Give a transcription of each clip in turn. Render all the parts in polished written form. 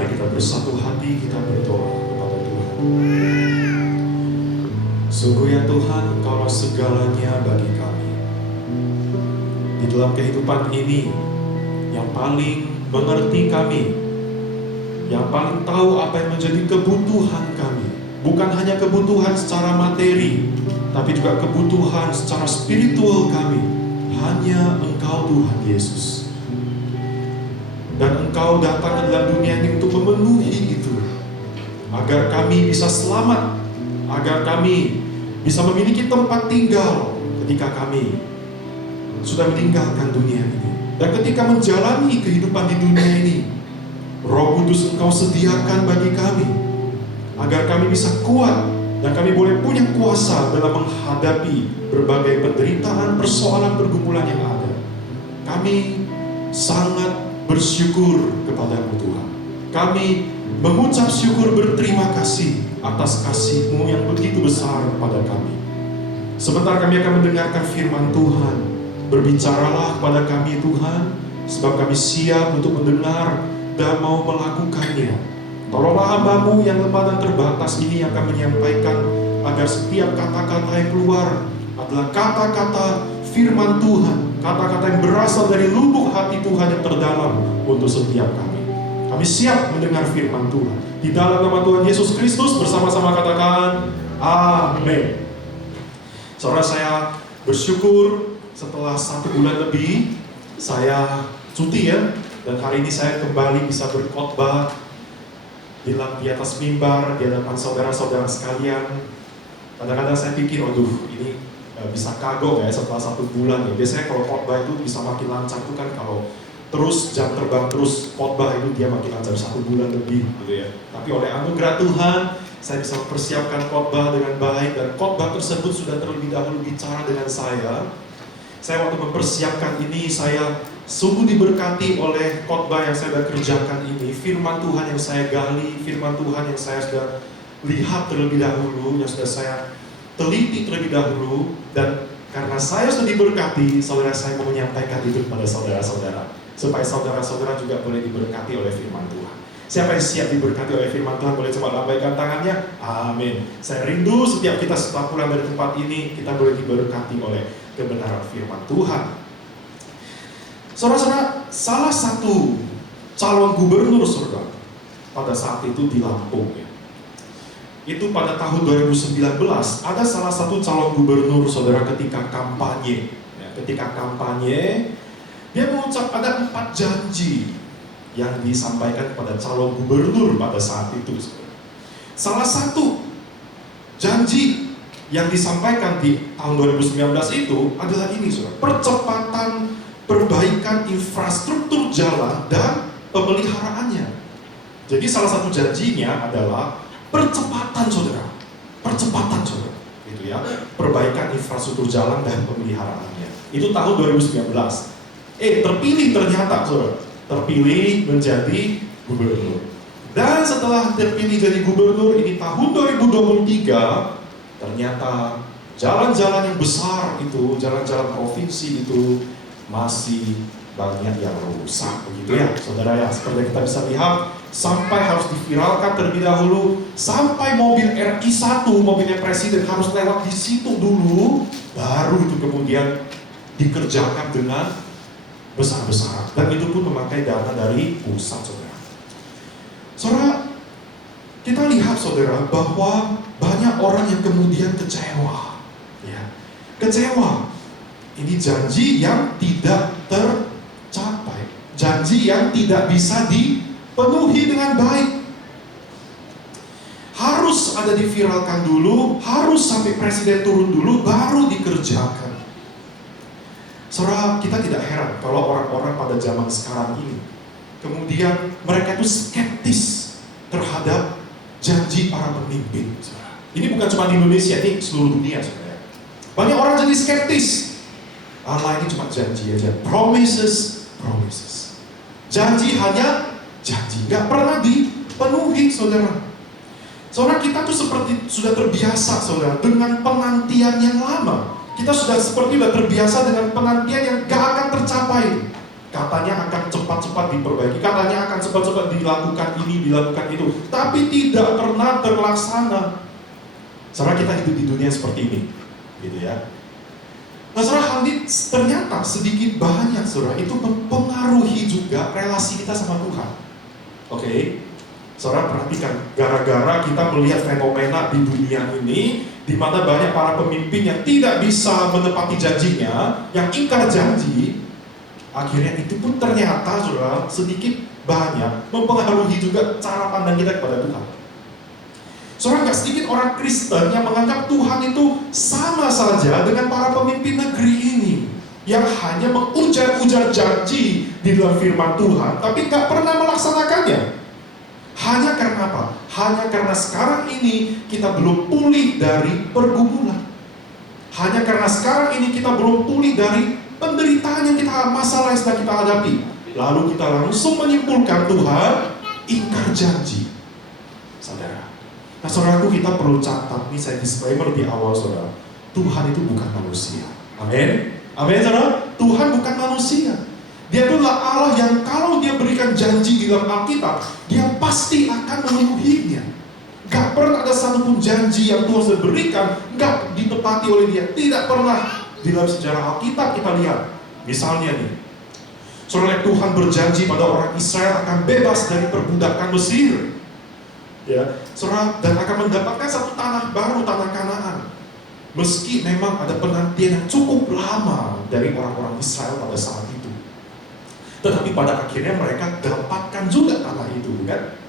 Mari kita bersatu hati, kita berdoa kepada Tuhan. Sungguh ya Tuhan, Engkaulah segalanya bagi kami. Di dalam kehidupan ini, yang paling mengerti kami, yang paling tahu apa yang menjadi kebutuhan kami, bukan hanya kebutuhan secara materi, tapi juga kebutuhan secara spiritual kami, hanya Engkau Tuhan Yesus. Dan Engkau datang ke dalam dunia ini untuk memenuhi itu, agar kami bisa selamat, agar kami bisa memiliki tempat tinggal ketika kami sudah meninggalkan dunia ini. Dan ketika menjalani kehidupan di dunia ini, Roh Kudus Engkau sediakan bagi kami, agar kami bisa kuat dan kami boleh punya kuasa dalam menghadapi berbagai penderitaan, persoalan, pergumulan yang ada. Kami sangat bersyukur kepadamu Tuhan. Kami mengucap syukur berterima kasih atas kasih-Mu yang begitu besar kepada kami. Sebentar kami akan mendengarkan firman Tuhan. Berbicaralah kepada kami Tuhan, sebab kami siap untuk mendengar dan mau melakukannya. Tolonglah hamba-Mu yang lemah dan terbatas ini yang akan menyampaikan, agar setiap kata-kata yang keluar adalah kata-kata firman Tuhan, kata-kata yang berasal dari lubuk hati Tuhan yang terdalam untuk setiap kami. Kami siap mendengar firman Tuhan. Di dalam nama Tuhan Yesus Kristus, bersama-sama katakan amin. Saudara, saya bersyukur setelah 1 bulan lebih saya cuti ya, dan hari ini saya kembali bisa berkhotbah di atas mimbar di hadapan saudara-saudara sekalian. Kadang-kadang saya pikir, aduh ini bisa kagok ya setelah 1 bulan ya. Biasanya kalau khotbah itu bisa makin lancar itu kan kalau terus jam terbang terus khotbah itu dia makin lancar 1 bulan lebih gitu ya. Tapi oleh anugerah Tuhan saya bisa mempersiapkan khotbah dengan baik, dan khotbah tersebut sudah terlebih dahulu bicara dengan saya. Saya waktu mempersiapkan ini, saya sungguh diberkati oleh khotbah yang saya sudah kerjakan ini. Firman Tuhan yang saya gali, firman Tuhan yang saya sudah lihat terlebih dahulu, yang sudah saya teliti terlebih dahulu. Dan karena saya sudah diberkati, saudara, saya mau menyampaikan itu kepada saudara-saudara, supaya saudara-saudara juga boleh diberkati oleh firman Tuhan. Siapa yang siap diberkati oleh firman Tuhan, boleh coba lambaikan tangannya. Amin. Saya rindu setiap kita setelah pulang dari tempat ini, kita boleh diberkati oleh kebenaran firman Tuhan. Saudara-saudara, salah satu calon gubernur saudara pada saat itu di Lampung ya, itu pada tahun 2019 ada salah satu calon gubernur saudara ketika kampanye ya, dia mengucap ada 4 janji yang disampaikan kepada calon gubernur pada saat itu saudara. Salah satu janji yang disampaikan di tahun 2019 itu adalah ini saudara, percepatan perbaikan infrastruktur jalan dan pemeliharaannya. Jadi salah satu janjinya adalah percepatan saudara, gitu ya, perbaikan infrastruktur jalan dan pemeliharaannya. Itu tahun 2019. Terpilih ternyata saudara, terpilih menjadi gubernur. Dan setelah terpilih jadi gubernur ini tahun 2023, ternyata jalan-jalan yang besar itu, jalan-jalan provinsi itu masih banyak yang rusak begitu ya saudara ya. Seperti kita bisa lihat, sampai harus diviralkan terlebih dahulu, sampai mobil RI1, mobilnya presiden harus lewat di situ dulu, baru itu kemudian dikerjakan dengan besar-besaran. Dan itu pun memakai dana dari pusat saudara. Saudara, kita lihat saudara bahwa banyak orang yang kemudian kecewa ya. Kecewa. Ini janji yang tidak tercapai, janji yang tidak bisa dipenuhi dengan baik. Harus ada diviralkan dulu, harus sampai presiden turun dulu, baru dikerjakan. Saudara, kita tidak heran kalau orang-orang pada zaman sekarang ini kemudian mereka itu skeptis terhadap janji para pemimpin. Saudara, ini bukan cuma di Indonesia, ini seluruh dunia saudara. Banyak orang jadi skeptis. Allah ini cuma janji aja, promises. Janji hanya janji, nggak pernah dipenuhi saudara. Saudara, kita tuh seperti sudah terbiasa saudara dengan penantian yang lama. Kita sudah terbiasa dengan penantian yang gak akan tercapai. Katanya akan cepat-cepat diperbaiki, katanya akan cepat-cepat dilakukan ini, dilakukan itu, tapi tidak pernah terlaksana. Saudara, kita hidup di dunia seperti ini, gitu ya. Nah, saudara, hal ini ternyata sedikit banyak, saudara, itu mempengaruhi juga relasi kita sama Tuhan. Oke? Saudara perhatikan, gara-gara kita melihat fenomena di dunia ini, di mana banyak para pemimpin yang tidak bisa menepati janjinya, yang ingkar janji, akhirnya itu pun ternyata, saudara, sedikit banyak mempengaruhi juga cara pandang kita kepada Tuhan. Saudara, gak sedikit orang Kristen yang menganggap Tuhan itu sama saja dengan para pemimpin negeri ini, yang hanya mengujar-ujar janji di dalam firman Tuhan, tapi gak pernah melaksanakannya. Hanya karena apa? Hanya karena sekarang ini kita belum pulih dari pergumulan. Hanya karena sekarang ini kita belum pulih dari penderitaan yang masalah yang sedang kita hadapi. Lalu kita langsung menyimpulkan Tuhan ingkar janji. Saudara. Nah, saudaraku, kita perlu catat nih, saya disclaimer di awal, saudara. Tuhan itu bukan manusia. Amin. Amin, saudara. Tuhan bukan manusia. Dia adalah Allah yang kalau dia berikan janji di dalam Alkitab, dia pasti akan memenuhinya. Gak pernah ada satupun janji yang Tuhan sudah berikan gak ditepati oleh dia. Tidak pernah. Di dalam sejarah Alkitab kita lihat, misalnya nih, saudara, Tuhan berjanji pada orang Israel akan bebas dari perbudakan Mesir, ya, saudara, dan akan mendapatkan satu tanah baru, tanah Kanaan. Meski memang ada penantian yang cukup lama dari orang-orang Israel pada saat itu, tetapi pada akhirnya mereka dapatkan juga tanah itu, kan?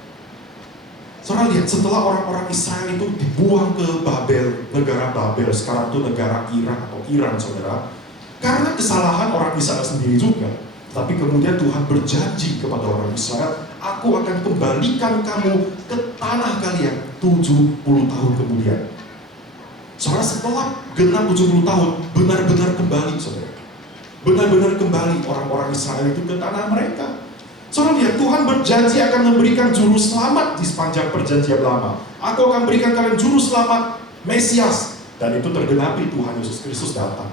Saudara lihat, setelah orang-orang Israel itu dibuang ke Babel, negara Babel, sekarang itu negara Iran, saudara. Karena kesalahan orang Israel sendiri juga. Tapi kemudian Tuhan berjanji kepada orang Israel, aku akan kembalikan kamu ke tanah kalian 70 tahun kemudian. Saudara, setelah genap 70 tahun, benar-benar kembali, saudara. Benar-benar kembali orang-orang Israel itu ke tanah mereka. Saudara lihat, Tuhan berjanji akan memberikan juru selamat di sepanjang perjanjian lama. Aku akan berikan kalian juru selamat Mesias. Dan itu tergenapi, Tuhan Yesus Kristus datang.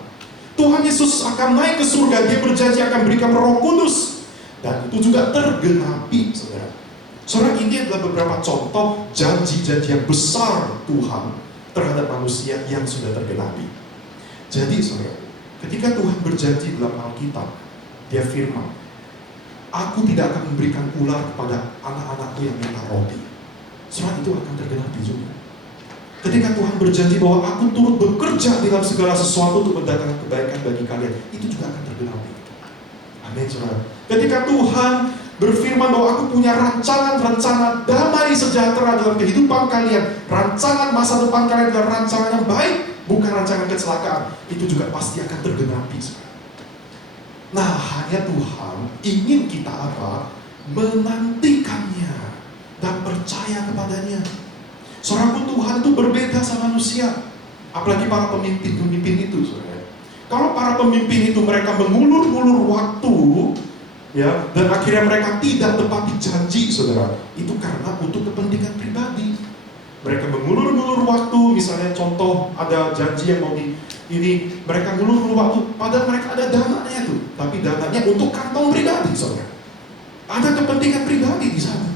Tuhan Yesus akan naik ke surga, dia berjanji akan berikan Roh Kudus. Dan itu juga tergenapi, saudara. Saudara, ini adalah beberapa contoh janji-janji yang besar Tuhan terhadap manusia yang sudah tergenapi. Jadi, saudara, ketika Tuhan berjanji dalam Alkitab, dia firman, aku tidak akan memberikan ular kepada anak-anakku yang minta roti. Surat itu akan tergenapi juga. Ketika Tuhan berjanji bahwa aku turut bekerja dalam segala sesuatu untuk mendatangkan kebaikan bagi kalian, itu juga akan tergenapi. Amin, saudara. Ketika Tuhan berfirman bahwa aku punya rancangan-rancangan damai sejahtera dalam kehidupan kalian, rancangan masa depan kalian adalah rancangan yang baik, bukan rancangan kecelakaan, itu juga pasti akan tergenapi, saudara. Nah, hanya Tuhan ingin kita apa? Menantikannya dan percaya kepadanya. Saudaraku, Tuhan itu berbeda sama manusia. Apalagi para pemimpin-pemimpin itu, saudara. Kalau para pemimpin itu mereka mengulur-ulur waktu, ya, dan akhirnya mereka tidak tepati janji, saudara, itu karena untuk kepentingan pribadi. Mereka mengulur-ulur waktu, misalnya contoh ada janji yang mau ini mereka ngulur waktu, padahal mereka ada dananya tuh, tapi dananya untuk kantong pribadi, saudara. Ada kepentingan pribadi di sana.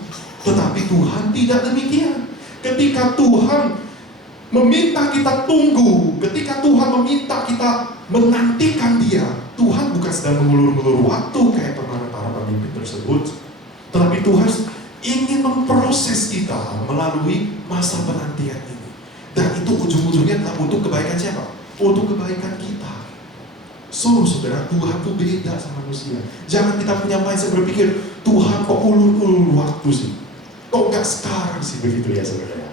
Tetapi Tuhan tidak demikian. Ketika Tuhan meminta kita tunggu, ketika Tuhan meminta kita menantikan Dia, Tuhan bukan sedang mengulur-ulur waktu kayak para pemimpin tersebut, tetapi Tuhan ingin memproses kita melalui masa penantian ini. Dan itu ujung-ujungnya adalah untuk kebaikan siapa? Untuk kebaikan kita. So, saudara, Tuhan itu beda sama manusia. Jangan kita punya mindset berpikir, Tuhan kok ulur-ulur waktu sih? Kok gak sekarang sih, begitu ya, saudara?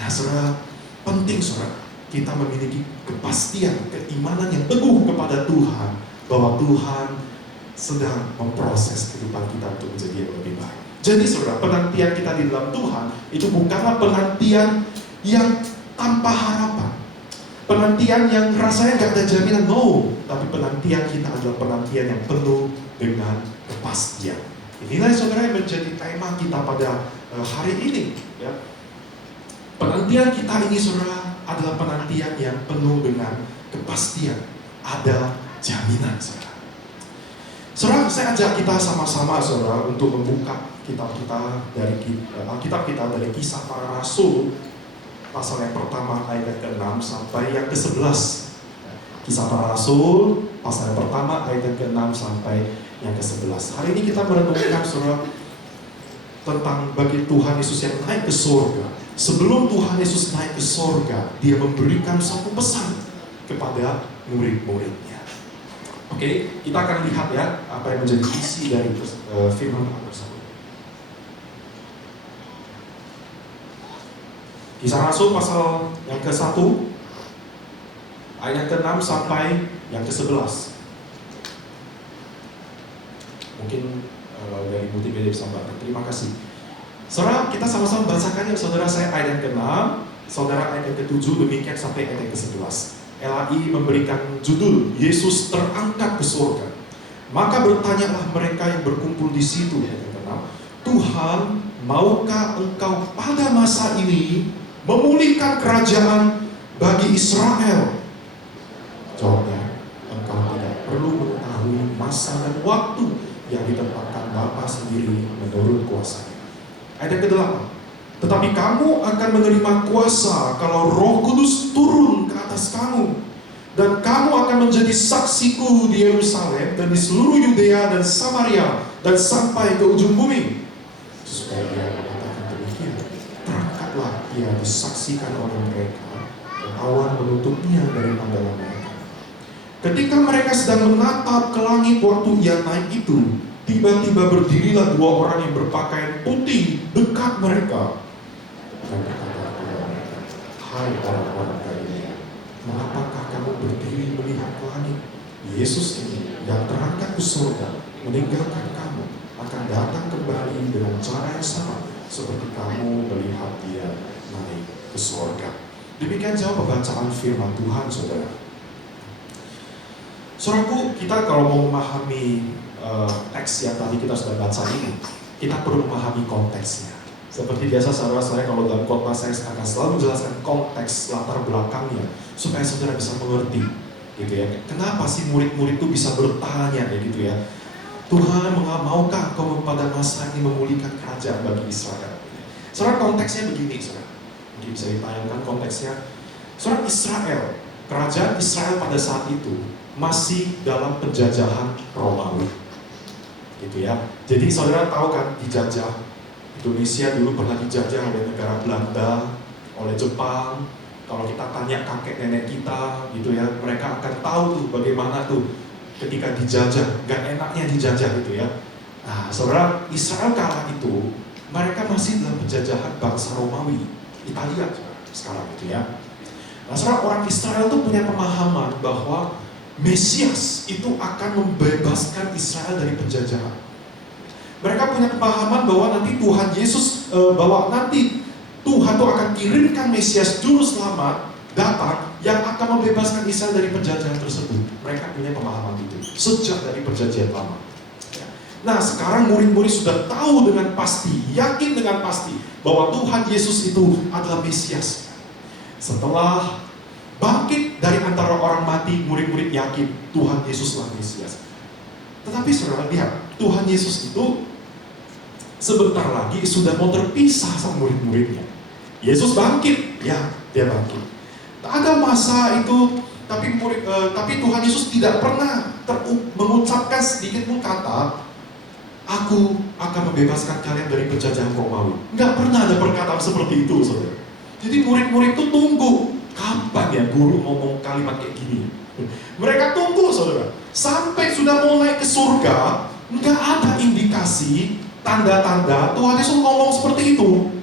Nah, saudara, penting, saudara, kita memiliki kepastian, keimanan yang teguh kepada Tuhan, bahwa Tuhan sedang memproses kehidupan kita untuk menjadi yang lebih baik. Jadi, saudara, penantian kita di dalam Tuhan itu bukanlah penantian yang tanpa harapan. Penantian yang rasanya gak ada jaminan, no. Tapi penantian kita adalah penantian yang penuh dengan kepastian. Inilah, saudara, yang menjadi tema kita pada hari ini, ya. Penantian kita ini, saudara, adalah penantian yang penuh dengan kepastian. Ada jaminan, saudara. Saudara, saya ajak kita sama-sama, saudara, untuk membuka kitab kita dari Alkitab kita dari Kisah Para Rasul, pasal yang pertama ayat ke-6 sampai yang ke-11. Kisah Para Rasul, pasal yang pertama ayat yang ke-6 sampai yang ke-11. Hari ini kita merenungkan, saudara, tentang bagi Tuhan Yesus yang naik ke surga. Sebelum Tuhan Yesus naik ke surga, Dia memberikan satu pesan kepada murid-muridnya. Oke, kita akan lihat ya apa yang menjadi isi dari firman Tuhan tersebut. Kisah Rasul pasal yang ke-1 ayat ke-6 sampai yang ke-11. Mungkin dari multimedia bisa membantu. Terima kasih. Saudara, kita sama-sama bacakan ya, saudara. Saya ayat yang ke-6, saudara ayat yang ke-7, demikian sampai ayat yang ke-11. LAI memberikan judul Yesus terangkat ke surga. Maka bertanyalah mereka yang berkumpul di situ, ayat yang ke-6, Tuhan, maukah Engkau pada masa ini memulihkan kerajaan bagi Israel? Jawabnya, engkau tidak perlu mengetahui masa dan waktu yang ditempatkan Bapa sendiri menurut kuasa-Nya. Ayat ke-8, tetapi kamu akan menerima kuasa kalau Roh Kudus turun ke atas kamu, dan kamu akan menjadi saksiku di Yerusalem dan di seluruh Yudea dan Samaria dan sampai ke ujung bumi. Supaya Dia mengatakan demikian, terangkatlah Ia disaksikan oleh mereka, dan awan menutupnya dari pandangan mereka. Ketika mereka sedang menatap ke langit waktu Ia naik itu, tiba-tiba berdirilah dua orang yang berpakaian putih dekat mereka dan berkata kepada mereka, hai orang-orang Galilea, mengapakah kamu berdiri melihat ke langit? Yesus ini yang terangkat ke surga meninggalkan kamu akan datang kembali dengan cara yang sama seperti kamu melihat Dia naik ke surga. Demikian jauh pembacaan firman Tuhan, saudara. Saudaraku, kita kalau mau memahami teks yang tadi kita sudah baca ini, kita perlu memahami konteksnya. Seperti biasa, saudara, saya kalau dalam khotbah saya akan selalu menjelaskan konteks latar belakangnya supaya saudara bisa mengerti, gitu ya. Kenapa sih murid-murid itu bisa bertanya, ya gitu ya. Tuhan, maukah Engkau pada masa ini memulihkan kerajaan bagi Israel? Saudara, konteksnya begini, saudara. Mungkin bisa ditayangkan konteksnya. Saudara, Israel, kerajaan Israel pada saat itu masih dalam penjajahan Romawi, gitu ya. Jadi saudara tahu kan, dijajah. Indonesia dulu pernah dijajah oleh negara Belanda, oleh Jepang. Kalau kita tanya kakek nenek kita, gitu ya, mereka akan tahu tuh bagaimana tuh ketika dijajah, gak enaknya dijajah gitu ya. Nah, saudara, Israel kala itu mereka masih dalam penjajahan bangsa Romawi, Italia sekarang gitu ya. Nah, saudara, orang Israel tuh punya pemahaman bahwa Mesias itu akan membebaskan Israel dari penjajahan. Mereka punya pemahaman bahwa nanti Tuhan Yesus, bahwa nanti Tuhan itu akan kirimkan Mesias Juru Selamat datang yang akan membebaskan Israel dari penjajahan tersebut. Mereka punya pemahaman itu sejak dari perjanjian lama. Nah, sekarang murid-murid sudah tahu dengan pasti, yakin dengan pasti bahwa Tuhan Yesus itu adalah Mesias. Setelah bangkit dari antara orang mati, murid-murid yakin Tuhan Yesuslah Mesias. Tetapi saudara lihat, Tuhan Yesus itu sebentar lagi sudah mau terpisah sama murid-muridnya. Yesus bangkit, ya, Dia bangkit. Ada masa itu, tapi Tuhan Yesus tidak pernah mengucapkan sedikit pun kata, Aku akan membebaskan kalian dari penjajahan Romawi. Nggak pernah ada perkataan seperti itu, saudara. Jadi murid-murid itu tunggu, kapan ya guru ngomong kalimat kayak gini? Mereka tunggu, saudara, sampai sudah mau naik ke surga, nggak ada indikasi, tanda-tanda Tuhan Yesus ngomong seperti itu.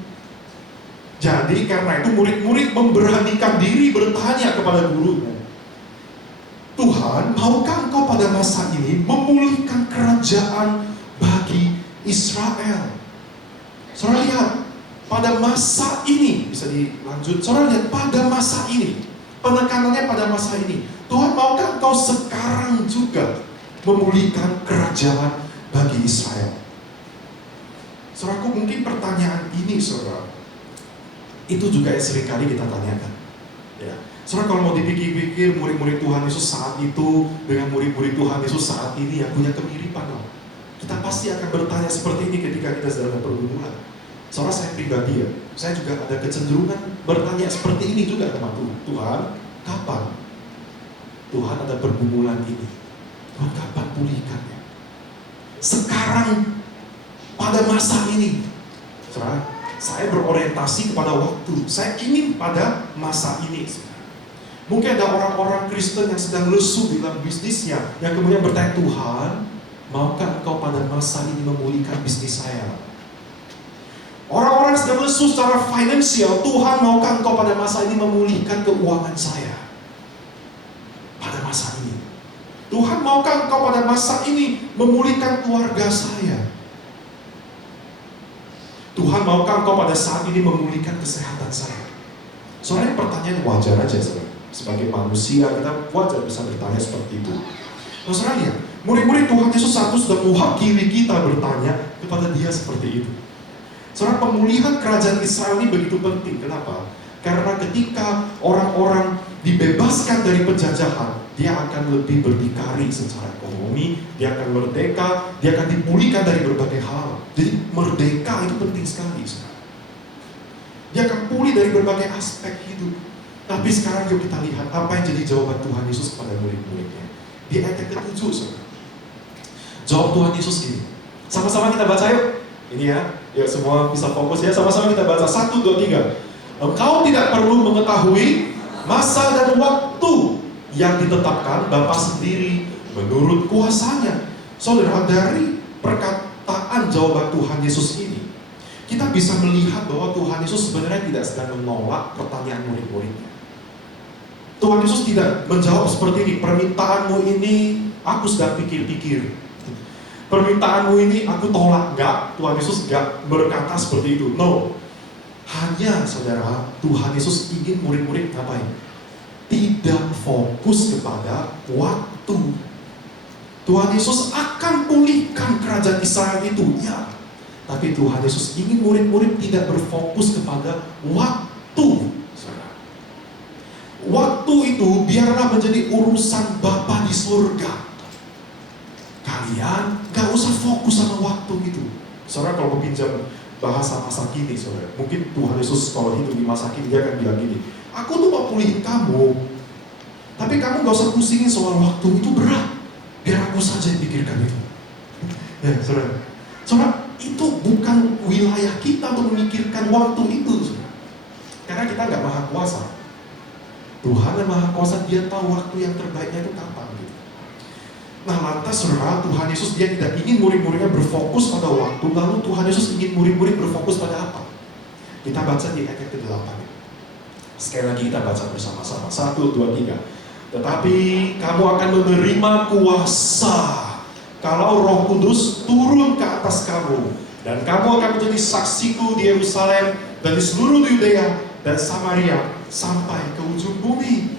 Jadi karena itu murid-murid memberanikan diri bertanya kepada gurunya, Tuhan, maukah Engkau pada masa ini memulihkan kerajaan bagi Israel? Saudara lihat, pada masa ini, bisa dilanjut, saudara lihat, pada masa ini, penekanannya pada masa ini, Tuhan, maukah Engkau sekarang juga memulihkan kerajaan bagi Israel? Saudaraku, mungkin pertanyaan ini, saudara, itu juga yang seringkali kita tanyakan. Ya. Saudara, kalau mau dipikir-pikir, murid-murid Tuhan Yesus saat itu dengan murid-murid Tuhan Yesus saat ini yang punya kemiripan loh. Kita pasti akan bertanya seperti ini ketika kita sedang pergumulan. Saudara, saya pribadi ya, saya juga ada kecenderungan bertanya seperti ini juga sama Tuhan. Tuhan, kapan Tuhan ada pergumulan ini? Tuhan, kapan pulihkannya? Sekarang, pada masa ini. Saudara, saya berorientasi kepada waktu. Saya ingin pada masa ini. Mungkin ada orang-orang Kristen yang sedang lesu di dalam bisnisnya, yang kemudian bertanya, Tuhan, maukah Engkau pada masa ini memulihkan bisnis saya? Orang-orang sedang lesu secara finansial, Tuhan, maukah Engkau pada masa ini memulihkan keuangan saya? Pada masa ini. Tuhan, maukah Engkau pada masa ini memulihkan keluarga saya? Tuhan, maukah Engkau pada saat ini memulihkan kesehatan saya? Soalnya pertanyaan wajar aja, saudara. Sebagai manusia, kita wajar bisa bertanya seperti itu. Nah, saudara lihat, murid-murid Tuhan Yesus satu sudah mewakili kita bertanya kepada Dia seperti itu. Saudara, pemulihan kerajaan Israel ini begitu penting. Kenapa? Karena ketika orang-orang dibebaskan dari penjajahan, dia akan lebih berdikari secara ekonomi, dia akan merdeka, dia akan dipulihkan dari berbagai hal. Jadi merdeka itu penting sekali, saudara. Dia akan pulih dari berbagai aspek hidup. Tapi sekarang yuk kita lihat apa yang jadi jawaban Tuhan Yesus kepada murid-muridnya. Di ayat ke-7, saudara. Jawab Tuhan Yesus ini. Sama-sama kita baca yuk. Ini ya, yuk semua bisa fokus ya. Sama-sama kita baca. 1, 2, 3. Engkau tidak perlu mengetahui masa dan waktu yang ditetapkan Bapa sendiri menurut kuasanya. Saudara, dari perkataan jawaban Tuhan Yesus ini, kita bisa melihat bahwa Tuhan Yesus sebenarnya tidak sedang menolak pertanyaan murid-muridnya. Tuhan Yesus tidak menjawab seperti ini, permintaanmu ini aku sedang pikir-pikir. Permintaanmu ini aku tolak. Enggak, Tuhan Yesus enggak berkata seperti itu. No. Hanya, saudara, Tuhan Yesus ingin murid-murid ngapain? Tidak fokus kepada waktu. Tuhan Yesus akan pulihkan kerajaan Israel itu, ya. Tapi Tuhan Yesus ingin murid-murid tidak berfokus kepada waktu. Waktu itu biarlah menjadi urusan Bapa di surga. Kalian gak usah fokus sama waktu itu. Saudara, kalau pinjam bahasa masa kini, saudara, mungkin Tuhan Yesus kalau hidup di masa kini, dia akan bilang gini, aku tuh mau pulihin kamu, tapi kamu gak usah pusingin soal waktu, itu berat. Biar aku saja yang pikirkan itu. Ya, saudara. Saudara, itu bukan wilayah kita untuk memikirkan waktu itu, saudara. Karena kita gak maha kuasa. Tuhan yang maha kuasa, dia tahu waktu yang terbaiknya itu kapan gitu. Nah, lantas saudara, Tuhan Yesus dia tidak ingin murid-muridnya berfokus pada waktu, lalu Tuhan Yesus ingin murid-murid berfokus pada apa? Kita baca di ayat ke-8. Sekali lagi kita baca bersama-sama. 1, 2, 3. Tetapi kamu akan menerima kuasa kalau Roh Kudus turun ke atas kamu, dan kamu akan menjadi saksiku di Yerusalem dan di seluruh Yudea dan Samaria sampai ke ujung bumi.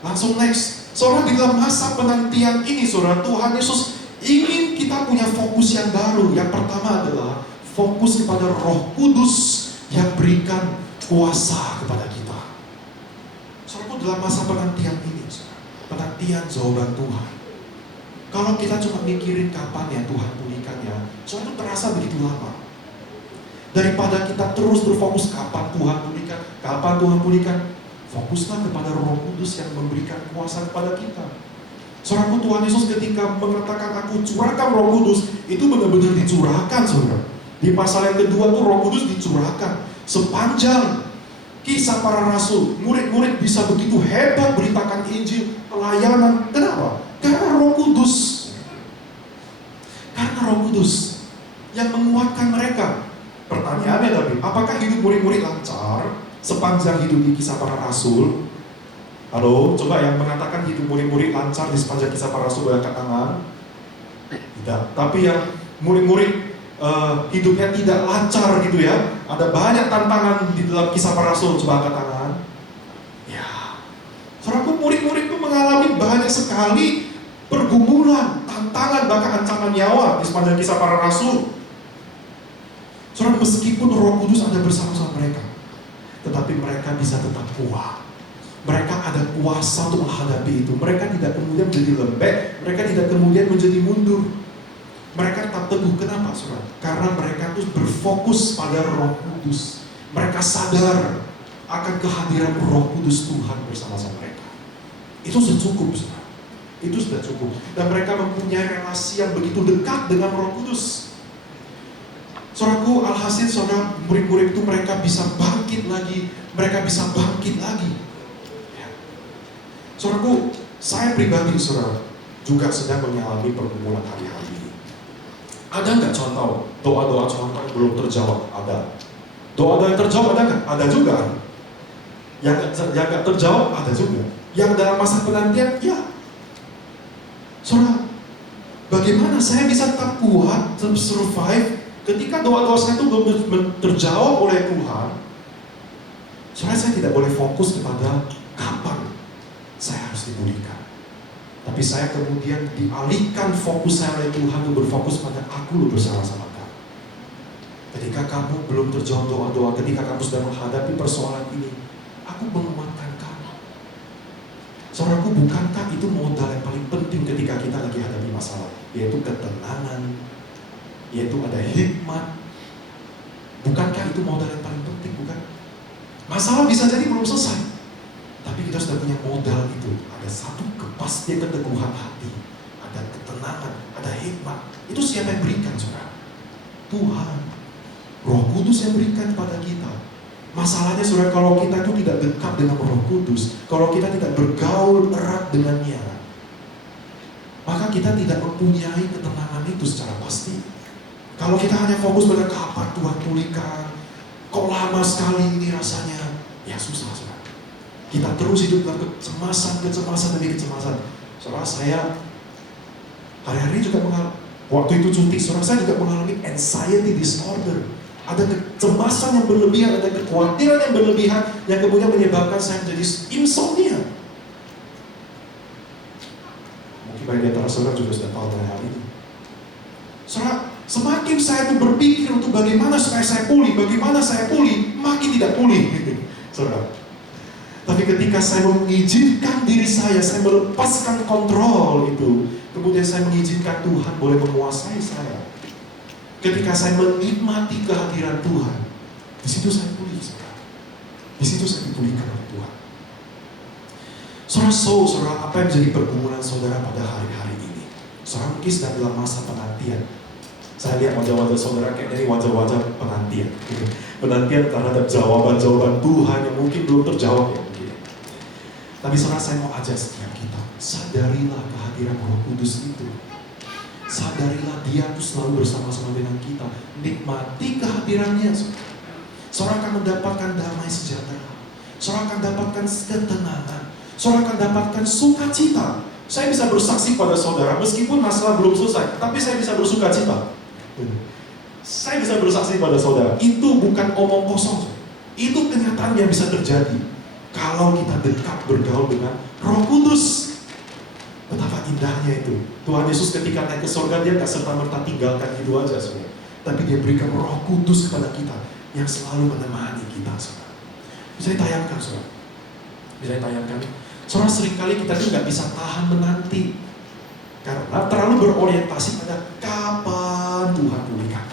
Langsung next. Saudara, di dalam masa penantian ini, saudara, Tuhan Yesus ingin kita punya fokus yang baru. Yang pertama adalah fokus kepada Roh Kudus yang berikan kuasa kepada kita. Saudara, dalam masa penantian ini, saudara, penantian jawaban Tuhan. Kalau kita cuma mikirin kapan ya Tuhan pulihkannya, saudara, itu terasa begitu lama. Daripada kita terus berfokus kapan Tuhan pulihkan, fokuslah kepada Roh Kudus yang memberikan kuasa kepada kita. Saudaraku, Tuhan Yesus ketika mengatakan aku curahkan Roh Kudus, itu benar-benar dicurahkan, saudara. Di pasal yang kedua tuh Roh Kudus dicurahkan. Sepanjang Kisah Para Rasul, murid-murid bisa begitu hebat beritakan Injil, pelayanan. Kenapa? Karena Roh Kudus. Karena Roh Kudus yang menguatkan mereka. Pertanyaannya tapi, apakah hidup murid-murid lancar sepanjang hidup di Kisah Para Rasul? Halo, coba yang mengatakan hidup murid-murid lancar di sepanjang Kisah Para Rasul angkat tangan. Tidak, tapi yang murid-murid hidupnya tidak lancar gitu ya, ada banyak tantangan di dalam Kisah Para Rasul, coba angkat tangan. Ya, saudaraku, murid-murid itu mengalami banyak sekali pergumulan, tantangan, bahkan ancaman nyawa di sepanjang Kisah Para Rasul. Saudara, meskipun Roh Kudus ada bersama-sama mereka, tetapi mereka bisa tetap kuat. Mereka ada kuasa untuk menghadapi itu. Mereka tidak kemudian menjadi lembek, mereka tidak kemudian menjadi mundur. Mereka tetap teguh. Kenapa, saudara? Karena mereka tuh berfokus pada Roh Kudus. Mereka sadar akan kehadiran Roh Kudus Tuhan bersama-sama mereka. Itu sudah cukup, saudara. Itu sudah cukup. Dan mereka mempunyai relasi yang begitu dekat dengan Roh Kudus. Saudaraku, alhasil saudara, murid-murid itu mereka bisa bangkit lagi. Mereka bisa bangkit lagi. Saudaraku, saya pribadi, saudara, juga sedang mengalami pergumulan hari-hari ini. Ada nggak contoh doa-doa contoh yang belum terjawab? Ada. Doa-doa yang terjawab ada nggak? Ada juga. Yang nggak terjawab ada juga. Yang dalam masa penantian, ya. Saudara, bagaimana saya bisa tetap kuat, tetap survive ketika doa-doa saya itu belum terjawab oleh Tuhan? Soalnya saya tidak boleh fokus kepada kapan saya harus dipulihkan. Tapi saya kemudian dialihkan fokus saya oleh Tuhan untuk berfokus pada aku lo bersama-sama kamu. Ketika kamu belum terjawab doa-doa, ketika kamu sedang menghadapi persoalan ini, aku menguatkan kamu. Saudaraku, bukankah itu modal yang paling penting ketika kita lagi hadapi masalah? Yaitu ketenangan, yaitu ada hikmat. Bukankah itu modal yang paling penting, bukan? Masalah bisa jadi belum selesai, tapi kita sudah punya modal itu. Ada satu kepastian, keteguhan hati, ada ketenangan, ada hikmat. Itu siapa yang berikan, saudara? Tuhan. Roh Kudus yang berikan kepada kita. Masalahnya, saudara, kalau kita itu tidak dekat dengan Roh Kudus, kalau kita tidak bergaul erat dengannya, maka kita tidak mempunyai ketenangan itu secara pasti. Kalau kita hanya fokus pada kapan Tuhan pulihkan, kok lama sekali ini rasanya, ya susah, saudara. Kita terus hidup dalam kecemasan demi kecemasan. Saudara, saya hari-hari juga mengalami, waktu itu cuti, saudara, saya juga mengalami anxiety disorder. Ada kecemasan yang berlebihan, ada kekhawatiran yang berlebihan, yang kemudian menyebabkan saya menjadi insomnia. Mungkin banyak di antara saudara juga sudah tahu mengenai hal ini. Saudara, semakin saya itu berpikir untuk bagaimana supaya saya pulih, makin tidak pulih. Saudara. Tapi ketika saya mengizinkan diri saya melepaskan kontrol itu, kemudian saya mengizinkan Tuhan boleh menguasai saya. Ketika saya menikmati kehadiran Tuhan, di situ saya pulih, saudara. Di situ saya dipulihkan oleh Tuhan. Saudara, apa yang menjadi pergumulan saudara pada hari-hari ini? Saudara mungkin sedang dalam masa penantian. Saya lihat wajah-wajah saudara kayak dari wajah-wajah penantian. Penantian terhadap jawaban-jawaban Tuhan yang mungkin belum terjawab ya. Tapi saudara, saya mau ajak setiap kita, sadarilah kehadiran Roh Kudus itu. Sadarilah Dia itu selalu bersama-sama dengan kita. Nikmati kehadirannya. Saudara akan mendapatkan damai sejahtera. Saudara akan dapatkan ketenangan. Saudara akan dapatkan sukacita. Saya bisa bersaksi pada saudara, meskipun masalah belum selesai, tapi saya bisa bersukacita. Saya bisa bersaksi pada saudara, itu bukan omong kosong. Itu kenyataan yang bisa terjadi kalau kita dekat bergaul dengan Roh Kudus. Betapa indahnya itu. Tuhan Yesus ketika naik ke surga, Dia gak serta-merta tinggalkan itu aja, saudara. Tapi Dia berikan Roh Kudus kepada kita yang selalu menemani kita, saudara. Bisa ditayangkan, saudara. Bisa ditayangkan. Saudara, seringkali kita tuh gak bisa tahan menanti karena terlalu berorientasi pada kapan Tuhan pulihkan,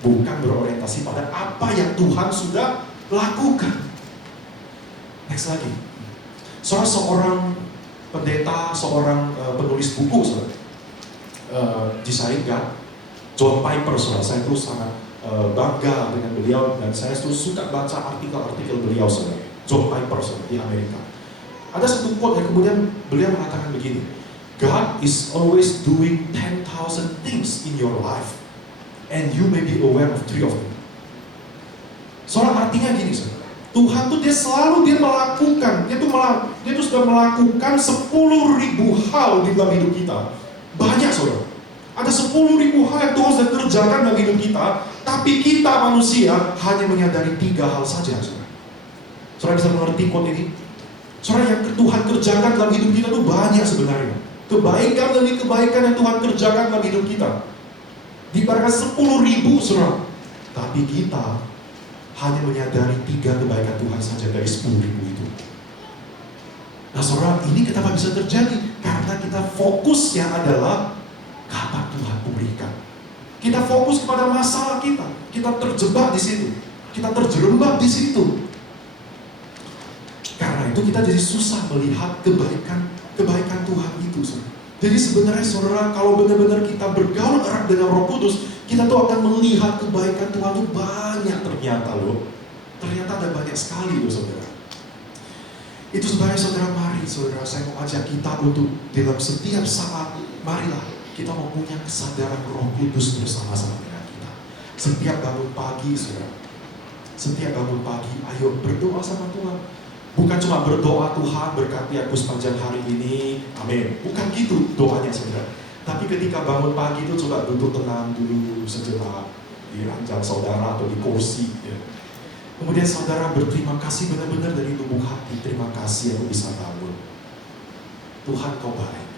bukan berorientasi pada apa yang Tuhan sudah lakukan. Next lagi, seorang pendeta, seorang penulis buku, saudara, Jisai God, John Piper, saudara. Saya itu sangat bangga dengan beliau dan saya itu suka baca artikel-artikel beliau, saudara. John Piper, saudara, di Amerika. Ada satu quote yang kemudian beliau mengatakan begini, God is always doing 10,000 things in your life and you may be aware of 3 of them. Soalnya artinya gini, saudara. Tuhan tuh Dia melakukan, Dia tuh sudah melakukan 10.000 hal di dalam hidup kita. Banyak, saudara. Ada 10.000 hal yang Tuhan sudah kerjakan dalam hidup kita, tapi kita manusia hanya menyadari 3 hal saja, saudara. Saudara bisa mengerti quote ini? Saudara, yang Tuhan kerjakan dalam hidup kita itu banyak sebenarnya. Kebaikan demi kebaikan yang Tuhan kerjakan dalam hidup kita. Diibaratkan 10.000, saudara. Tapi kita hanya menyadari 3 kebaikan Tuhan saja dari 10.000 itu. Nah saudara, ini kenapa bisa terjadi? Karena kita fokusnya adalah apa Tuhan berikan. Kita fokus kepada masalah kita. Kita terjebak di situ. Kita terjerembab di situ. Karena itu kita jadi susah melihat kebaikan Tuhan itu. Saudara. Jadi sebenarnya saudara, kalau benar-benar kita bergaul erat dengan Roh Kudus, kita tuh akan melihat kebaikan Tuhan itu banyak ternyata loh. Ternyata ada banyak sekali loh saudara. Itu sebabnya saudara, mari saudara, saya mau ajak kita untuk dalam setiap saat, marilah kita mempunyai kesadaran Roh Kudus bersama-sama dengan kita. Setiap bangun pagi saudara, setiap bangun pagi, ayo berdoa sama Tuhan. Bukan cuma berdoa, Tuhan berkati aku sepanjang hari ini, amin. Bukan gitu doanya saudara. Tapi ketika bangun pagi itu coba duduk tenang dulu sejenak di ranjang saudara atau di kursi. Ya. Kemudian saudara berterima kasih benar-benar dari lubuk hati. Terima kasih aku bisa bangun. Tuhan kau baik.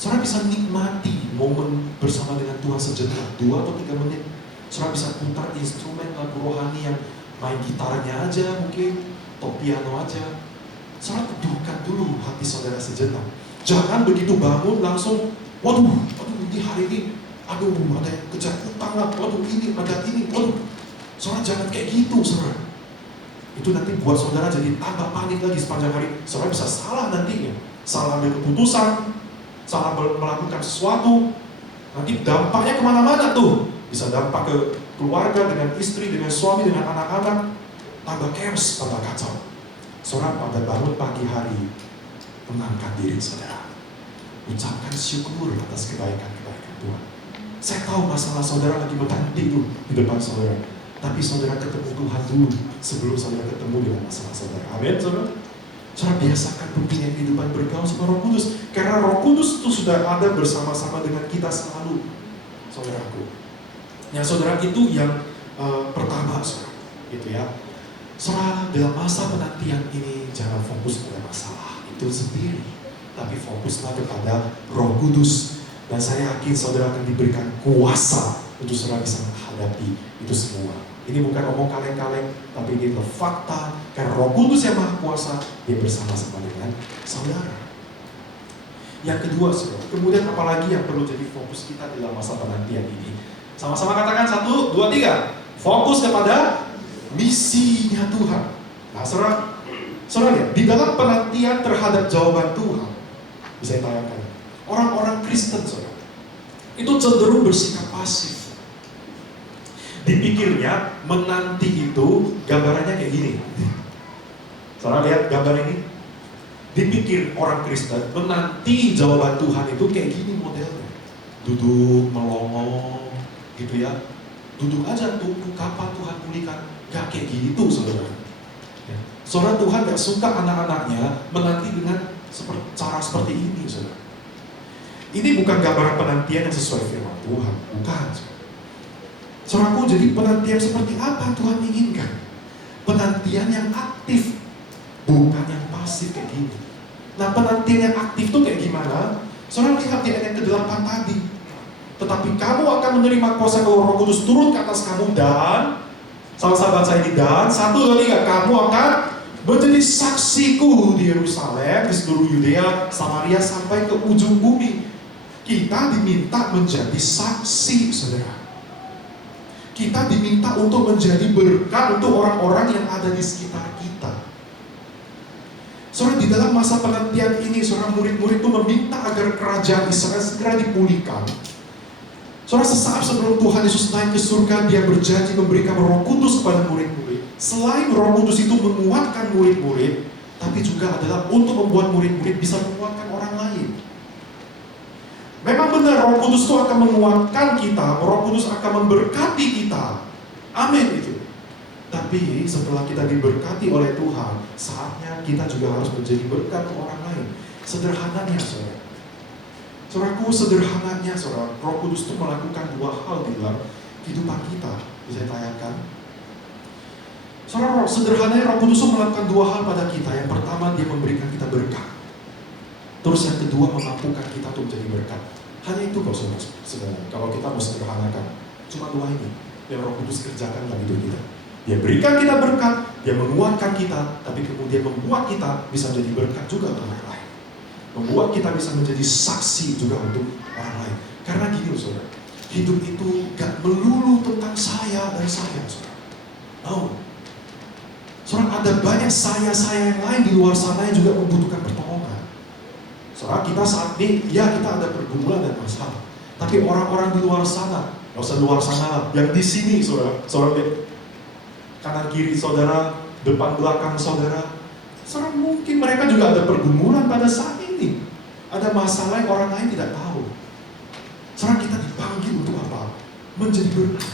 Saudara bisa nikmati momen bersama dengan Tuhan sejenak, 2 atau 3 menit. Saudara bisa putar instrumen lagu rohani yang main gitarnya aja mungkin, atau piano aja. Saudara teduhkan dulu hati saudara sejenak. Jangan begitu bangun langsung, waduh ini hari ini, aduh ada yang kejar utang lah, waduh ini, ada ini, waduh. Saudara jangan kayak gitu saudara. Itu nanti buat saudara jadi tambah panik lagi sepanjang hari. Saudara bisa salah nantinya. Salah ambil keputusan, salah melakukan sesuatu. Nanti dampaknya kemana-mana tuh. Bisa dampak ke keluarga, dengan istri, dengan suami, dengan anak-anak. Tambah chaos, tambah kacau. Saudara pada bangun pagi hari, tenangkan diri saudara. Ucapkan syukur atas kebaikan-kebaikan Tuhan. Saya tahu masalah saudara lagi menanti tuh di depan saudara. Tapi saudara ketemu Tuhan dulu sebelum saudara ketemu dengan masalah saudara. Amin saudara. Saudara biasakan punya kehidupan bergaul sama Roh Kudus. Karena Roh Kudus itu sudah ada bersama-sama dengan kita selalu. Saudaraku. Yang saudara itu yang pertama saudara. Gitu ya. Saudara, dalam masa penantian ini jangan fokus pada masalah itu sendiri, tapi fokuslah kepada Roh Kudus. Dan saya yakin saudara akan diberikan kuasa untuk saudara bisa menghadapi itu semua. Ini bukan omong kaleng-kaleng, tapi ini adalah fakta. Karena Roh Kudus yang Maha Kuasa, dia bersama-sama dengan saudara. Yang kedua, saudara, kemudian apalagi yang perlu jadi fokus kita dalam masa penantian ini? Sama-sama katakan 1, 2, 3. Fokus kepada misinya Tuhan. Nah, saudara lihat, di dalam penantian terhadap jawaban Tuhan, bisa ditayangkan, orang-orang Kristen, saudara, itu cenderung bersikap pasif. Dipikirnya menanti itu gambarannya kayak gini. Saudara lihat gambar ini. Dipikir orang Kristen menanti jawaban Tuhan itu kayak gini modelnya. Duduk melongo, gitu ya. Duduk aja, tunggu kapan Tuhan pulihkan. Gak kayak gitu saudara. Saudara, Tuhan gak suka anak-anaknya menanti dengan cara seperti ini saudara. Ini bukan gambaran penantian yang sesuai firman Tuhan. Bukan. Saudaraku, jadi penantian seperti apa Tuhan inginkan? Penantian yang aktif, bukan yang pasif kayak gini. Nah, penantian yang aktif itu kayak gimana? Saudara lihat di ayat ke-8 tadi. Tetapi kamu akan menerima kuasa kalau Roh Kudus turun ke atas kamu dan sama-sama baca ini, dan 1, 2, 3, kamu akan menjadi saksiku di Yerusalem, di seluruh Yudea, Samaria, sampai ke ujung bumi. Kita diminta menjadi saksi, saudara. Kita diminta untuk menjadi berkat untuk orang-orang yang ada di sekitar kita. Saudara, di dalam masa penantian ini, saudara, murid-murid itu meminta agar kerajaan Israel segera dipulihkan. Saudara, sesaat sebelum Tuhan Yesus naik ke surga, dia berjanji memberikan Roh Kudus kepada murid-murid. Selain Roh Kudus itu menguatkan murid-murid, tapi juga adalah untuk membuat murid-murid bisa menguatkan orang lain. Memang benar Roh Kudus itu akan menguatkan kita, Roh Kudus akan memberkati kita. Amin itu. Tapi setelah kita diberkati oleh Tuhan, saatnya kita juga harus menjadi berkat ke orang lain. Sederhananya, saudara. Saudaraku, sederhananya, saudara, Roh Kudus itu melakukan 2 hal di dalam kehidupan kita. Bisa ditayangkan? Saudara, sederhananya Roh Kudus itu melakukan 2 hal pada kita. Yang pertama, dia memberikan kita berkat. Terus yang kedua, memampukan kita untuk menjadi berkat. Hanya itu kok, saudara. Sebenarnya, kalau kita mau sederhanakan, cuma 2 ini yang Roh Kudus kerjakan dalam hidup kita. Dia berikan kita berkat, Dia menguatkan kita, tapi kemudian membuat kita bisa menjadi berkat juga untuk orang lain. Membuat kita bisa menjadi saksi juga untuk orang lain. Karena gini saudara, hidup itu gak melulu tentang saya dan saya saudara. No. Saudara, ada banyak saya yang lain di luar sana yang juga membutuhkan pertolongan. Saudara, kita saat ini, ya kita ada pergumulan dan masalah. Tapi orang-orang di luar sana, gak usah luar sana, yang di sini saudara, saudara lihat kanan kiri saudara, depan belakang saudara. Saudara, mungkin mereka juga ada pergumulan pada saat ini. Ada masalah yang orang lain tidak tahu. Saudara, kita dipanggil untuk apa? Menjadi berkat.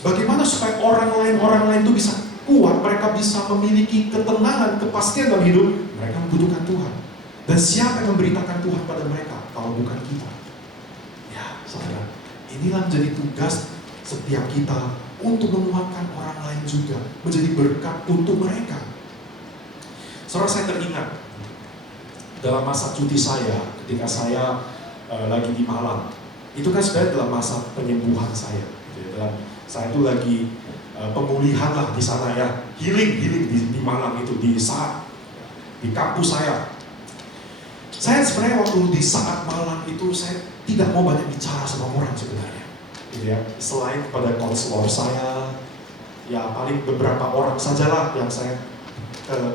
Bagaimana supaya orang lain itu bisa kuat, mereka bisa memiliki ketenangan, kepastian dalam hidup. Mereka membutuhkan Tuhan. Dan siapa yang memberitakan Tuhan pada mereka kalau bukan kita? Ya, saudara, inilah menjadi tugas setiap kita untuk menguatkan orang lain juga, menjadi berkat untuk mereka. Saudara, saya teringat dalam masa cuti saya, ketika saya lagi di Malang, itu kan sebenarnya dalam masa penyembuhan saya. Dan saya itu lagi pemulihan lah di sana ya, healing di Malang itu, di kampus saya. Saya sebenarnya waktu di saat Malang itu, saya tidak mau banyak bicara sama orang sebenarnya. Gitu ya. Selain kepada konselor saya, ya paling beberapa orang sajalah yang saya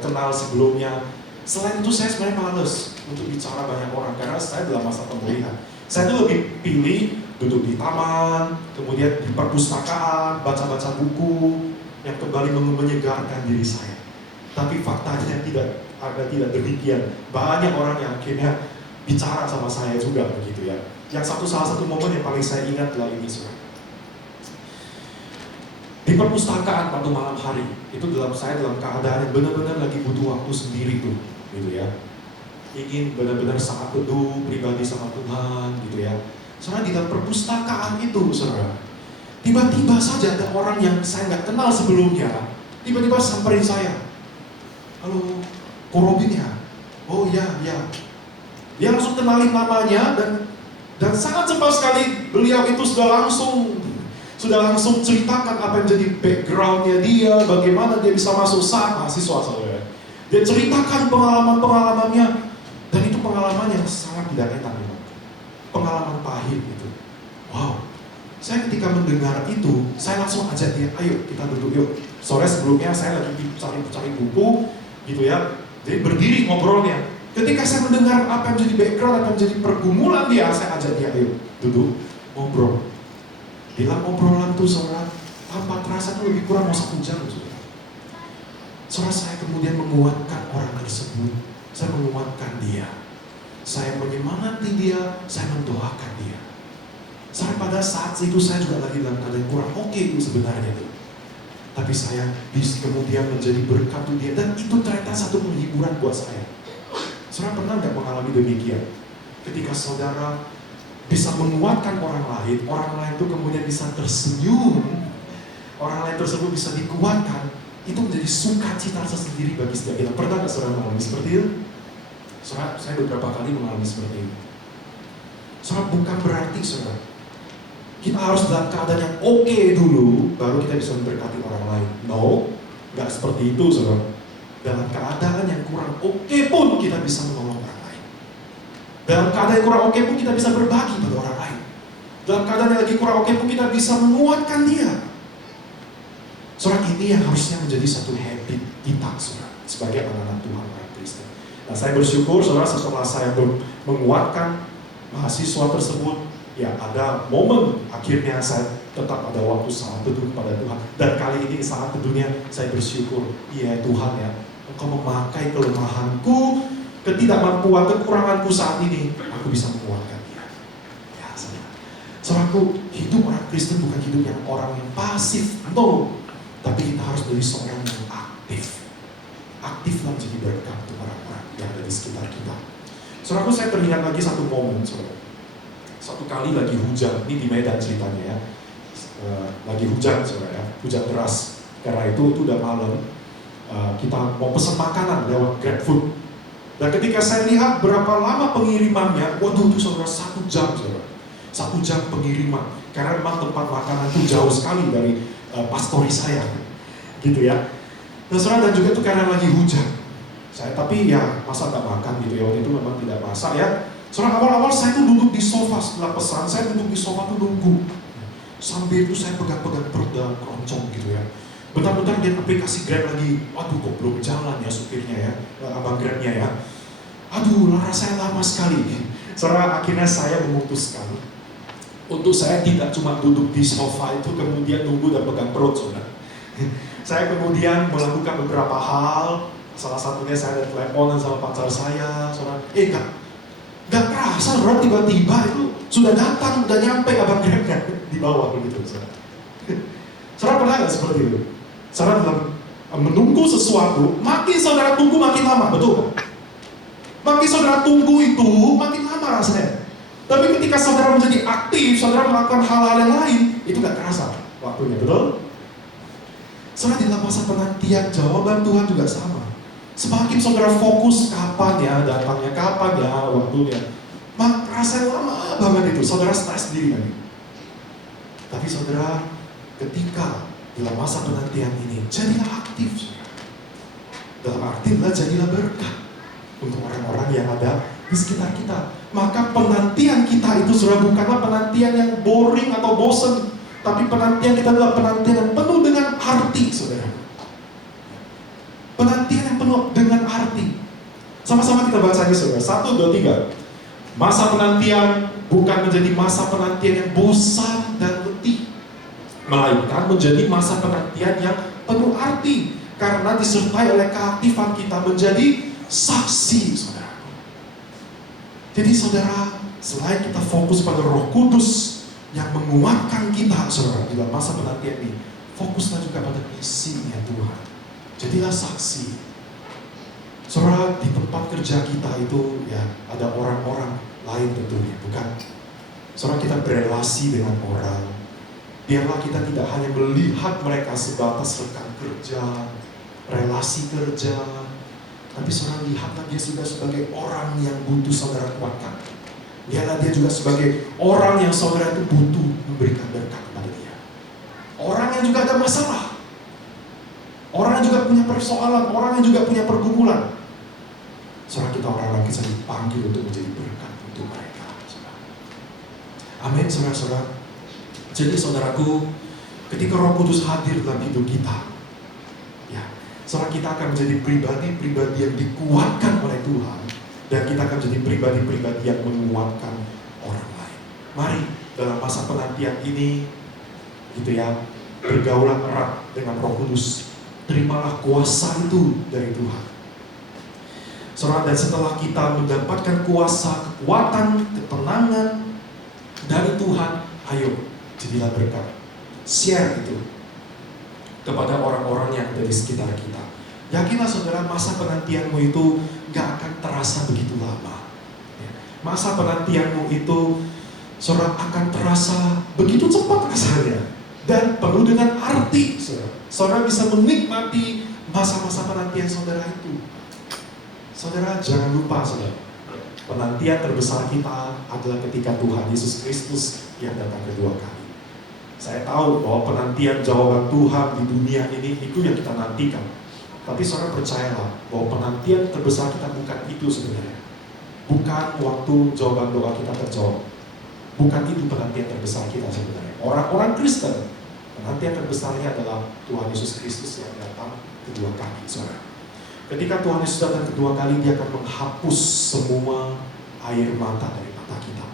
kenal sebelumnya. Selain itu saya sebenarnya males untuk bicara banyak orang karena saya dalam masa pemulihan. Saya tuh lebih pilih duduk di taman, kemudian di perpustakaan, baca-baca buku yang kembali menyegarkan diri saya. Tapi faktanya tidak demikian. Banyak orang yang akhirnya bicara sama saya juga begitu ya. Salah satu momen yang paling saya ingat adalah ini, saudara. Di perpustakaan waktu malam hari, itu saya dalam keadaan yang benar-benar lagi butuh waktu sendiri tuh, gitu ya. Ingin benar-benar saat teduh pribadi sama Tuhan, gitu ya. Saudara, di dalam perpustakaan itu, saudara, tiba-tiba saja ada orang yang saya nggak kenal sebelumnya, tiba-tiba samperin saya. Halo, Ko Robin ya? Oh iya. Dia langsung kenalin namanya dan sangat cepat sekali beliau itu sudah langsung ceritakan apa yang jadi backgroundnya dia, bagaimana dia bisa masuk saat mahasiswa saudara. Dia ceritakan pengalaman-pengalamannya, dan itu pengalaman yang sangat tidak enak, pengalaman pahit itu. Wow, saya ketika mendengar itu, saya langsung ajak dia, ayo kita duduk yuk. Sore sebelumnya saya lagi cari buku, gitu ya. Jadi berdiri ngobrolnya. Ketika saya mendengar apa yang menjadi background, apa yang menjadi pergumulan dia, saya ajak dia, ayo duduk, ngobrol. Dalam obrolan itu saudara, tanpa terasa itu lebih kurang mau 1 jam saudara. Saudara, saya kemudian menguatkan orang tersebut, saya menguatkan dia, saya menyemangati dia, saya mendoakan dia. Sampai pada saat itu saya juga lagi dalam keadaan kurang oke itu sebenarnya itu. Tapi saya bisa kemudian menjadi berkat untuk dia, dan itu ternyata satu penghiburan buat saya. Saudara pernah nggak mengalami demikian? Ketika saudara bisa menguatkan orang lain itu kemudian bisa tersenyum, orang lain tersebut bisa dikuatkan, itu menjadi sukacita tersendiri bagi setiap kita. Pernah nggak saudara mengalami seperti itu? Saudara, saya beberapa kali mengalami seperti itu. Saudara, bukan berarti saudara kita harus dalam keadaan yang oke dulu, baru kita bisa memberkati orang lain. No, nggak seperti itu saudara. Dalam keadaan yang kurang oke pun kita bisa menolong orang lain. Dalam keadaan yang kurang oke pun kita bisa berbagi pada orang lain. Dalam keadaan yang lagi kurang oke pun kita bisa menguatkan dia. Saudara, ini yang harusnya menjadi satu habit kita saudara, sebagai anak-anak Tuhan orang Kristen. Nah, saya bersyukur saudara, setelah saya menguatkan mahasiswa tersebut, ya ada momen akhirnya saya tetap ada waktu saat teduh kepada Tuhan. Dan kali ini saat teduhnya saya bersyukur, iya Tuhan ya, Engkau memakai kelemahanku, ketidakmampuan, kekuranganku saat ini, aku bisa menguatkan dia. Ya saudaraku, hidup orang Kristen bukan hidup yang orang yang pasif, no. Tapi kita harus menjadi seorang yang aktif. Aktiflah menjadi berkat untuk orang-orang yang ada di sekitar kita. Saudaraku, saya teringat lagi satu momen, saudara. Satu kali lagi hujan, ini di Medan ceritanya ya. Lagi hujan saudara ya, hujan deras. Karena itu udah malam, kita mau pesan makanan lewat GrabFood. Dan ketika saya lihat berapa lama pengirimannya, waduh itu saudara 1 jam saudara. 1 jam pengiriman. Karena memang tempat makanan itu jauh sekali dari pastori saya, gitu ya. Dan saudara, dan juga itu karena lagi hujan. Tapi ya masa nggak makan gitu ya, waktu itu memang tidak masak ya. Saudara, awal-awal saya tuh duduk di sofa setelah pesan, saya duduk di sofa tuh nunggu. Sambil itu saya pegang-pegang perut dalam keroncong gitu ya. Bentar-bentar dia aplikasi Grab lagi, waduh kok belum jalan ya supirnya ya, abang Grabnya ya. Aduh, rasanya lama sekali. Saudara, akhirnya saya memutuskan untuk saya tidak cuma duduk di sofa itu kemudian nunggu dan pegang perut, saudara. Saya kemudian melakukan beberapa hal. Salah satunya saya ada teleponan sama pacar saya, saudara. Gak kerasa, saudara, tiba-tiba itu sudah datang, udah nyampe abang Grabnya di bawah begitu, saudara. Saudara pernah nggak seperti itu? Saudara dalam menunggu sesuatu, makin saudara tunggu makin lama, betul? Makin saudara tunggu itu, makin lama rasanya. Tapi ketika saudara menjadi aktif, saudara melakukan hal-hal yang lain, itu gak terasa waktunya, betul? Saudara, di dalam masa penantian, jawaban Tuhan juga sama. Semakin saudara fokus kapan ya datangnya, kapan ya waktunya, rasanya lama banget itu, saudara stres diri lagi. Tapi saudara, ketika dalam masa penantian ini, jadilah aktif, saudara. Dalam arti adalah jadilah berkat untuk orang-orang yang ada di sekitar kita. Maka penantian kita itu saudara bukanlah penantian yang boring atau bosan, tapi penantian kita adalah penantian yang penuh dengan arti, saudara. Penantian yang penuh dengan arti. Sama-sama kita baca ini, saudara. 1, 2, 3. Masa penantian bukan menjadi masa penantian yang bosan dan letih, melainkan menjadi masa penantian yang penuh arti, karena disertai oleh keaktifan kita menjadi saksi, saudara. Jadi saudara, selain kita fokus pada Roh Kudus yang menguatkan kita, saudara, di dalam masa penantian ini, fokuslah juga pada misinya Tuhan. Jadilah saksi. Saudara, di tempat kerja kita itu ya ada orang-orang lain tentunya, bukan? Saudara, kita berelasi dengan orang. Biarlah kita tidak hanya melihat mereka sebatas rekan kerja, relasi kerja, tapi saudara, lihatlah dia juga sebagai orang yang butuh saudara kuatkan. Lihatlah dia juga sebagai orang yang saudara itu butuh memberikan berkat kepada dia. Orang yang juga ada masalah, orang yang juga punya persoalan, orang yang juga punya pergumulan. Saudara, kita orang-orang kita dipanggil untuk menjadi berkat untuk mereka, saudara. Amin, saudara-saudara. Jadi saudaraku, ketika Roh Kudus hadir dalam hidup kita, ya, saudara, kita akan menjadi pribadi-pribadi yang dikuatkan oleh Tuhan, dan kita akan menjadi pribadi-pribadi yang menguatkan orang lain. Mari dalam masa penantian ini, gitu ya, bergaulah erat dengan Roh Kudus. Terimalah kuasa itu dari Tuhan, saudara. Dan setelah kita mendapatkan kuasa, kekuatan, ketenangan dari Tuhan, ayo jadilah berkat. Share itu kepada orang-orang yang ada di sekitar kita. Yakinlah saudara, masa penantianmu itu gak akan terasa begitu lama. Masa penantianmu itu, saudara, akan terasa begitu cepat rasanya dan penuh dengan arti, saudara. Saudara bisa menikmati masa-masa penantian saudara itu. Saudara, jangan lupa, saudara, penantian terbesar kita adalah ketika Tuhan Yesus Kristus yang datang kedua kali. Saya tahu bahwa penantian jawaban Tuhan di dunia ini itu yang kita nantikan. Tapi saudara, percayalah bahwa penantian terbesar kita bukan itu sebenarnya. Bukan waktu jawaban doa kita terjawab. Bukan itu penantian terbesar kita sebenarnya. Orang-orang Kristen, penantian terbesarnya adalah Tuhan Yesus Kristus yang datang kedua kali, saudara. Ketika Tuhan Yesus datang kedua kali, Dia akan menghapus semua air mata dari mata kita.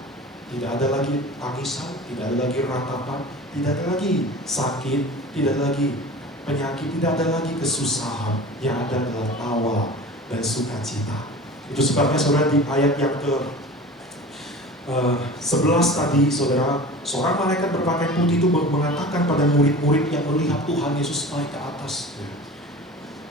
Tidak ada lagi tangisan, tidak ada lagi ratapan, tidak ada lagi sakit, tidak ada lagi penyakit, tidak ada lagi kesusahan. Yang ada adalah tawa dan sukacita. Itu sebabnya saudara, di ayat yang ke 11 tadi, saudara, seorang malaikat berpakaian putih itu mengatakan pada murid-murid yang melihat Tuhan Yesus naik ke atas.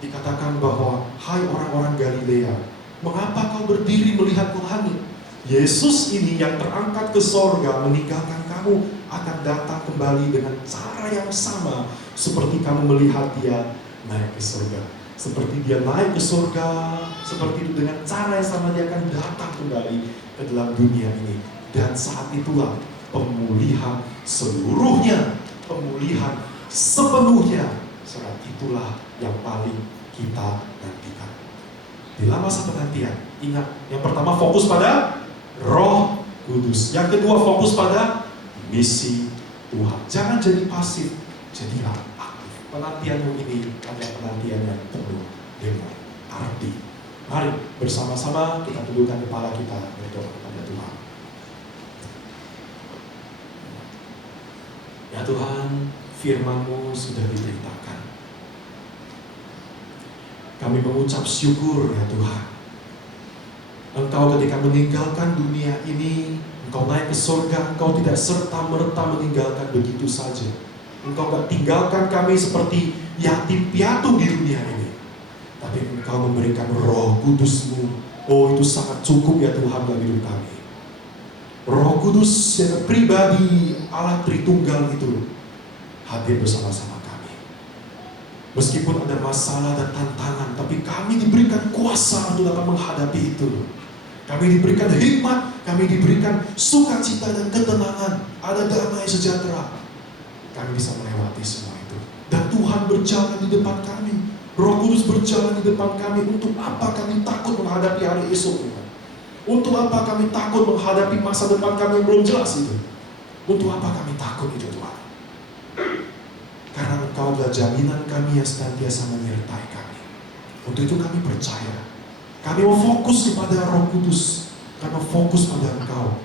Dikatakan bahwa, hai orang-orang Galilea, mengapa kau berdiri melihat ke langit? Yesus ini yang terangkat ke sorga meninggalkan kamu akan datang kembali dengan cara yang sama seperti kamu melihat Dia naik ke sorga. Seperti Dia naik ke sorga, seperti itu dengan cara yang sama Dia akan datang kembali ke dalam dunia ini. Dan saat itulah pemulihan seluruhnya, pemulihan sepenuhnya Sebab itulah yang paling kita nantikan. Di dalam masa penantian, ingat, yang pertama fokus pada Roh Kudus. Yang kedua fokus pada misi Tuhan. Jangan jadi pasif, jadilah aktif. Penantianmu ini adalah penantian yang penuh dengan arti. Mari bersama-sama kita tundukkan kepala kita berdoa kepada Tuhan. Ya Tuhan, firman-Mu sudah diberitakan. Kami mengucap syukur ya Tuhan. Engkau ketika meninggalkan dunia ini, Engkau naik ke surga, Engkau tidak serta-merta meninggalkan begitu saja. Engkau tidak tinggalkan kami seperti yatim piatu di dunia ini. Tapi Engkau memberikan Roh Kudus-Mu. Oh, itu sangat cukup ya Tuhan dalam hidup kami. Roh Kudus yang pribadi Allah Tritunggal itu hadir bersama-sama kami. Meskipun ada masalah dan tantangan, tapi kami diberikan kuasa untuk dapat menghadapi itu. Kami diberikan hikmat, kami diberikan sukacita dan ketenangan. Ada damai sejahtera. Kami bisa melewati semua itu. Dan Tuhan berjalan di depan kami. Roh Kudus berjalan di depan kami. Untuk apa kami takut menghadapi hari esok, Tuhan? Untuk apa kami takut menghadapi masa depan kami yang belum jelas itu? Untuk apa kami takut itu, Tuhan? Karena Engkau adalah jaminan kami yang senantiasa menyertai kami. Untuk itu kami percaya. Kami mau fokus kepada Roh Kudus. Kami mau fokus pada Engkau.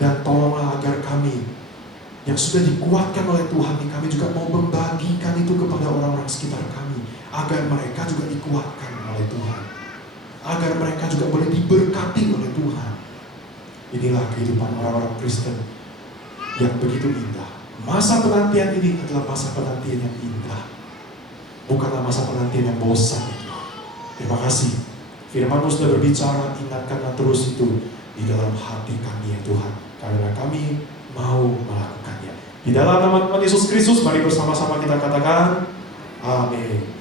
Dan tolonglah agar kami yang sudah dikuatkan oleh Tuhan ini, kami juga mau membagikan itu kepada orang-orang sekitar kami. Agar mereka juga dikuatkan oleh Tuhan. Agar mereka juga boleh diberkati oleh Tuhan. Inilah kehidupan orang-orang Kristen yang begitu indah. Masa penantian ini adalah masa penantian yang indah. Bukanlah masa penantian yang bosan. Terima kasih. Firman-Mu sudah berbicara, ingatkanlah terus itu di dalam hati kami ya Tuhan. Karena kami mau melakukannya. Di dalam nama Tuhan Yesus Kristus, mari bersama-sama kita katakan, amin.